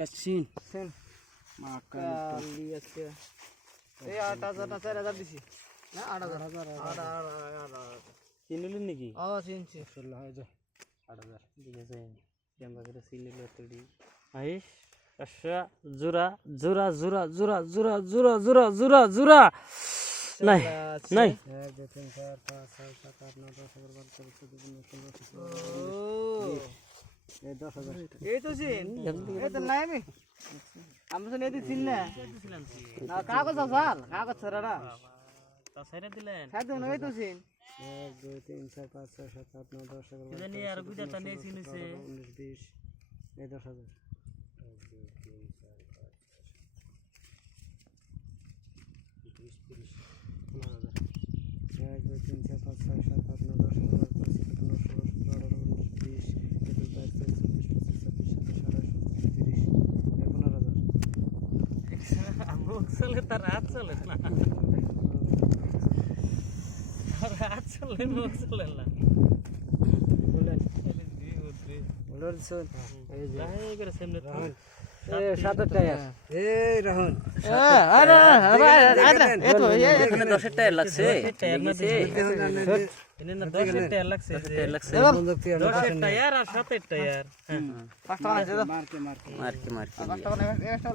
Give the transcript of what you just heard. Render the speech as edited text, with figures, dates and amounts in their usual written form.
scene Sen Makali আজকে এই 8,000 না 4,000 দিছি না 8,000 চিনলেন নাকি চিনছি 16 হয়ে যায় 8,000 ঠিক আছে কেমবা করে চিনল তোড়ি আইস আশা জোরা জোরা জোরা জোরা জোরা জোরা জোরা জোরা জোরা নাই নাই 1 2 3 4 5 6 7 8 9 10 11 12 13 14 15 16 17 18 এই 10,000 এই তো চিন এই তো নাই আমি তো নেদি চিন না না কাগজ আছে কাগজ ছাড়া না তা সাইরা দিলেন সাথে নয় তো চিন 1 2 3 4 5 6 7 8 9 10 11 জানি আর গুজাটা নেই চিনিছে 19 20 এই 10,000 1 2 3 4 5 6 7 8 9 10 11 মুখ চলে তার হাত চলে না আর হাত চলে মুখ চলে না বলেন শুন এই যে এই করে সামনে এই 7 টায়ার এই রাহুল আরে এই তো এখানে 10 টায়ার লাগছে টায়ার না এনে না 10 টায়ার লাগছে 10 লাগছে 10 টায়ার আর 7 টায়ার হ্যাঁ 5 টাকা আছে তো মারকে মারকে5 টাকা